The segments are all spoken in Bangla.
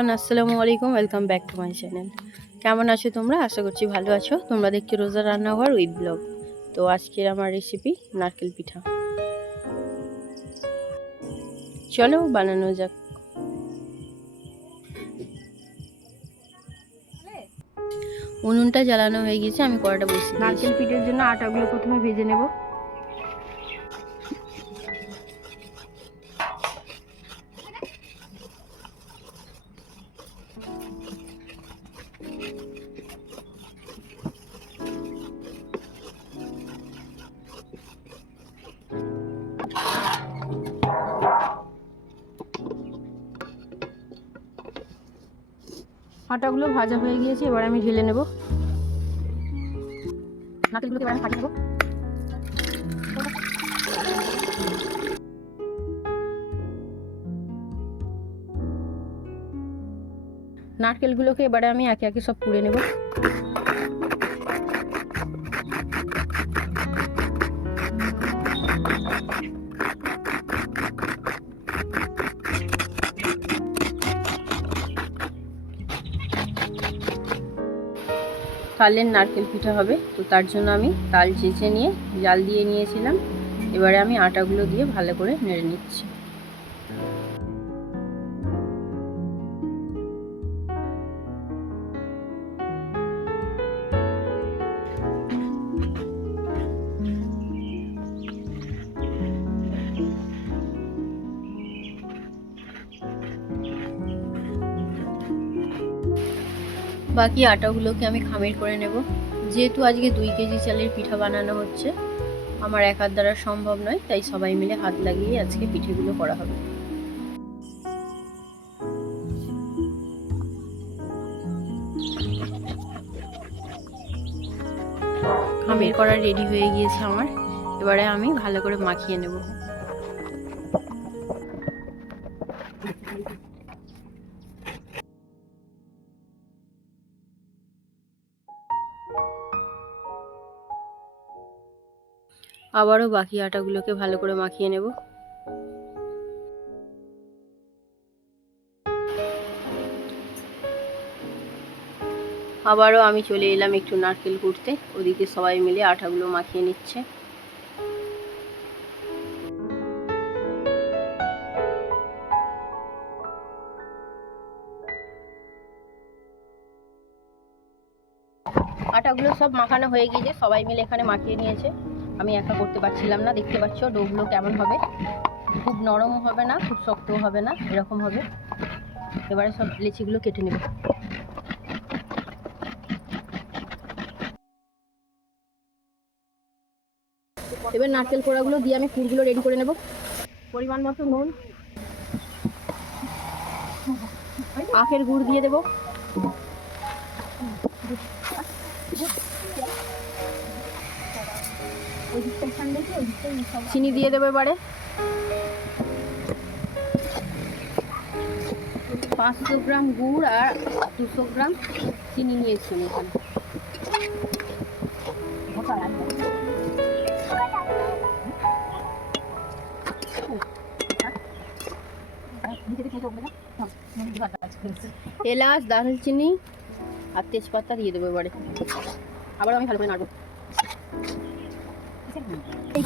এভরিওয়ান আসসালামু আলাইকুম welcome back to my channel কেমন আছো তোমরা? আশা করছি ভালো আছো। তোমরা দেখছ রোজা রান্নাঘর উইথ ব্লগ তো আজকের আমার রেসিপি নারকেল পিঠা। চলো, বানানো যাক। উনুনটা জ্বালানো হয়ে গেছে, আমি কড়াটা বসি নারকেল পিঠের জন্য আটাগুলো প্রথমে ভেজে নেব। আটাগুলো ভাজা হয়ে গিয়েছে, এবার আমি ঢেলে নেব। নারকেলগুলোকে এবার আমি নেব। নারকেলগুলোকে এবারে আমি একে একে সব পুড়ে নেব। তালের নারকেল পিঠা হবে। তো তার জন্য আমি তাল চেঁচে নিয়ে জাল দিয়ে নিয়েছিলাম। এবারে আমি আটাগুলো দিয়ে ভালো করে নেড়ে নিচ্ছি। বাকি আটাগুলোকে আমি খামির করে নেব। যেহেতু আজকে দুই কেজি চালের পিঠা বানানো হচ্ছে, আমার একার দ্বারা সম্ভব নয়, তাই সবাই মিলে হাত লাগিয়ে আজকে পিঠেগুলো করা হবে। খামির করা রেডি হয়ে গিয়েছে আমার। এবারে আমি ভালো করে মাখিয়ে নেব। আবারও বাকি আটাগুলোকে ভালো করে মাখিয়ে নেব। আবারও আমি চলে এলাম একটু নারকেল কুড়তে ওদিকে সবাই মিলে আটাগুলো মাখিয়ে নিচ্ছে। আটাগুলো সব মাখানো হয়ে গিয়েছে সবাই মিলে এখানে মাখিয়ে নিয়েছে। আমি একা করতে পারছিলাম না, দেখতে পাচ্ছ ডোগুলো কেমন হবে? খুব নরমও হবে না, খুব শক্তও হবে না, এরকম হবে। এবারে সব লিচিগুলো কেটে নেব। এবার নারকেল কোড়াগুলো দিয়ে আমি ফুলগুলো রেডি করে নেব। পরিমাণ মতো নুন। আখের গুড় দিয়ে দেবো। চিনি দিয়ে দেবো এবারে। পাঁচশো গ্রাম গুড় আর দুশো গ্রাম চিনি নিয়েছি এলাচ, দারুচিনি আর তেজপাতা দিয়ে দেবো এবারে। আবার আমি ভালো করে নাড়বো।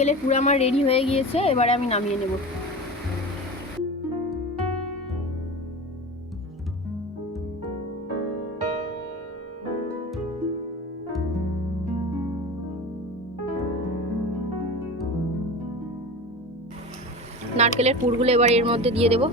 নারকেলের পুরো আমার রেডি হয়ে গিয়েছে, এবারে আমি নামিয়ে নেব। নারকেলের পুরগুলো এবার এর মধ্যে দিয়ে দেবো।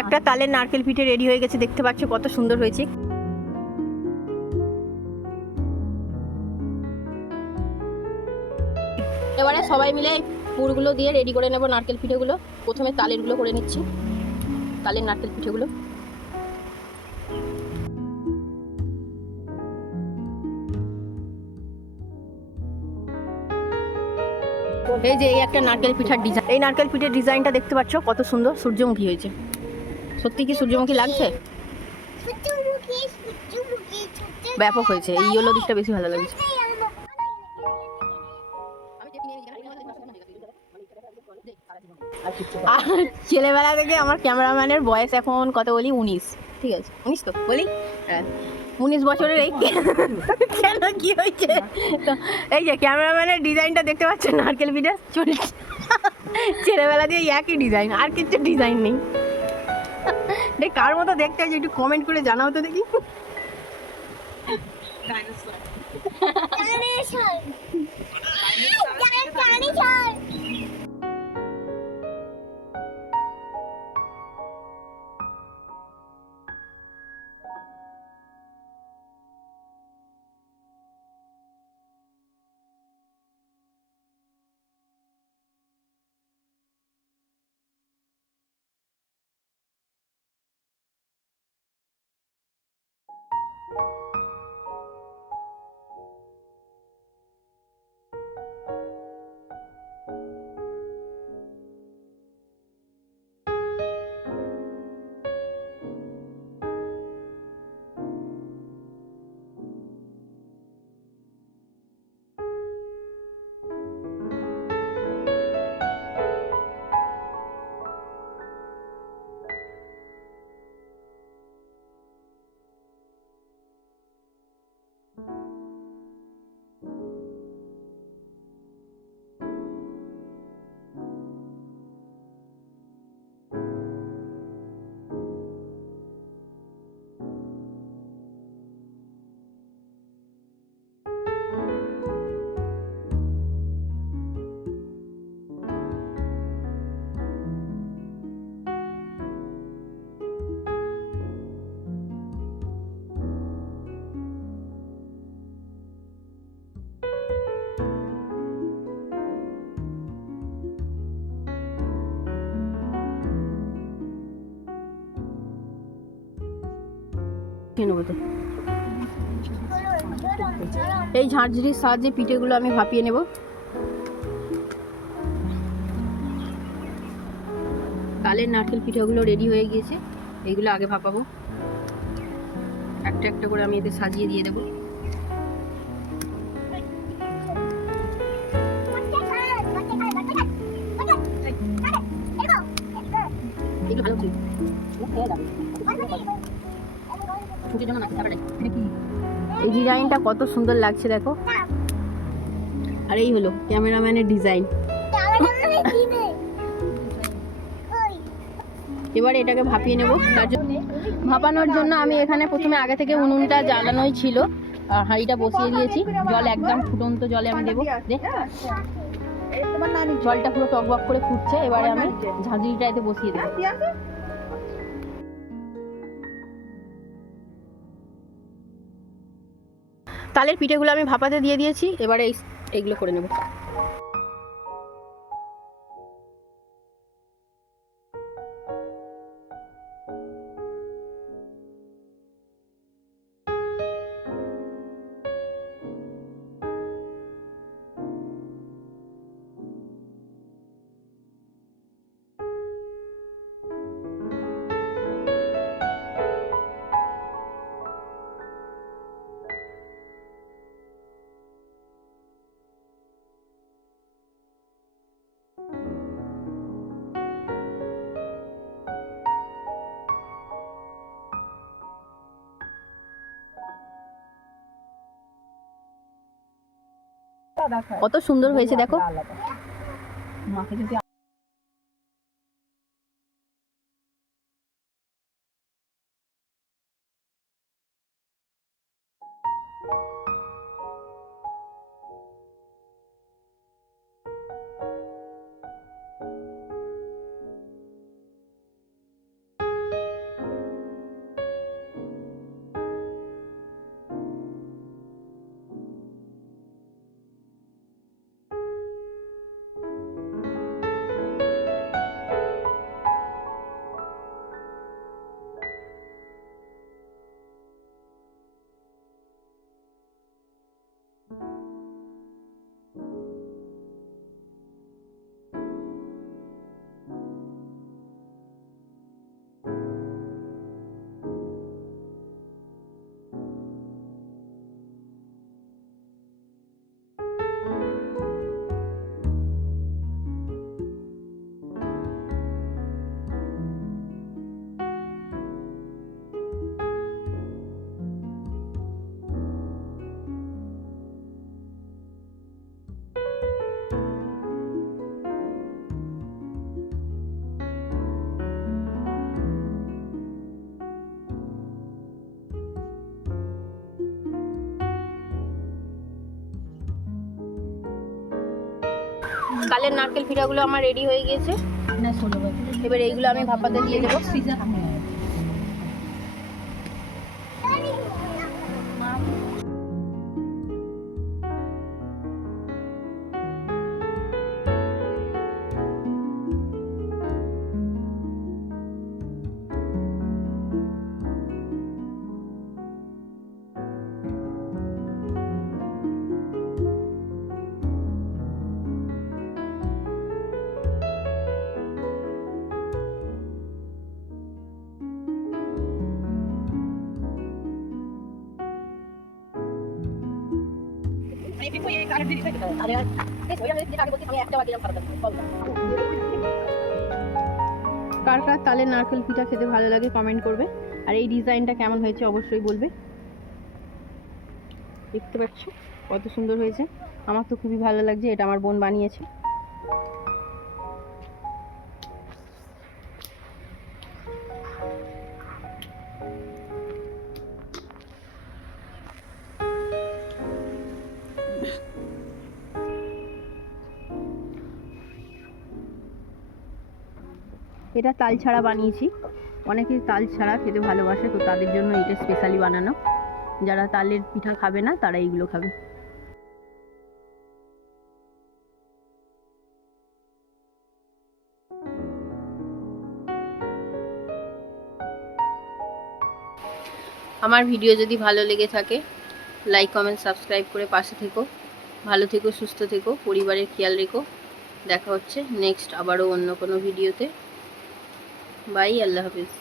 একটা তালের নারকেল পিঠে রেডি হয়ে গেছে। দেখতে পাচ্ছ কত সুন্দর হয়েছে। এবারে সবাই মিলে পুরগুলো দিয়ে রেডি করে নেব নারকেল পিঠেগুলো। প্রথমে তালেরগুলো করে নিচ্ছি তালের নারকেল পিঠেগুলো। এই যে এই একটা নারকেল পিঠার ডিজাইন এই নারকেল পিঠের ডিজাইনটা দেখতে পাচ্ছ কত সুন্দর সূর্যমুখী হয়েছে। সত্যি কি সূর্যমুখী লাগছে? ব্যাপক হয়েছে। এই ইয়েলো দিকটা বেশি ভালো লাগছে। আর ছেলেবেলা থেকে আমার ক্যামেরাম্যানের বয়স এখন কত বলি? উনিশ। ঠিক আছে। উনিশ তো? বলি? হ্যাঁ। উনিশ বছরের এই কেন কি হয়েছে? এই যে ক্যামেরাম্যানের ডিজাইনটা দেখতে পাচ্ছেন নারকেল পিঠে চলছে ছেলেবেলা দিয়ে একই ডিজাইন, আর কিছু ডিজাইন নেই। দেখ কার মতো দেখতে আছে একটু কমেন্ট করে জানাও তো দেখি। Dinosaur dinosaur তো। এই ঝাঁঝরির সাহায্যে পিঠেগুলো আমি ভাপিয়ে নেব। কালের নারকেল পিঠেগুলো রেডি হয়ে গিয়েছে। এইগুলো আগে ভাপাবো। একটা একটা করে আমি এতে সাজিয়ে দিয়ে দেবো। এগুলো ভালো ডিজাইনটা কত সুন্দর লাগছে দেখো। আর এই হলো ক্যামেরাম্যানের ডিজাইন। এবারে এটাকে ভাপিয়ে নেব। তার জন্য ভাপানোর জন্য আমি এখানে প্রথমে আগে থেকে উনুনটা জ্বালানোই ছিল। আর হাঁড়িটা বসিয়ে দিয়েছি। জল একদম ফুটন্ত জলে আমি দেবো। জলটা পুরো টকবক করে ফুটছে। এবারে আমি ঝাঁঝরিটা এতে বসিয়ে দেবো। তালের পিঠেগুলো আমি ভাপাতে দিয়ে দিয়েছি এবারে এই এইগুলো করে নেব। কত সুন্দর হয়েছে দেখো। কালের নারকেল পিঠাগুলো আমার রেডি হয়ে গিয়েছে। এবার এইগুলো আমি ভাপাতে দিয়ে দেবো। কার কার তালে নারকেল পিঠা খেতে ভালো লাগে কমেন্ট করবে। আর এই ডিজাইনটা কেমন হয়েছে অবশ্যই বলবে। দেখতে পাচ্ছ, কত সুন্দর হয়েছে। আমার তো খুবই ভালো লাগছে, এটা আমার বোন বানিয়েছে। এটা তাল ছাড়া বানিয়েছি। অনেকেই তাল ছাড়া খেতে ভালোবাসে, তো তাদের জন্য এটা স্পেশালি বানানো। যারা তালের পিঠা খাবে না, তারা এইগুলো খাবে। আমার ভিডিও যদি ভালো লেগে থাকে লাইক কমেন্ট সাবস্ক্রাইব করে পাশে থেকো। ভালো থেকো, সুস্থ থেকো, পরিবারের খেয়াল রেখো। দেখা হচ্ছে নেক্সট আবারও অন্য কোনো ভিডিওতে বাই আল্লাহ হাফিজ।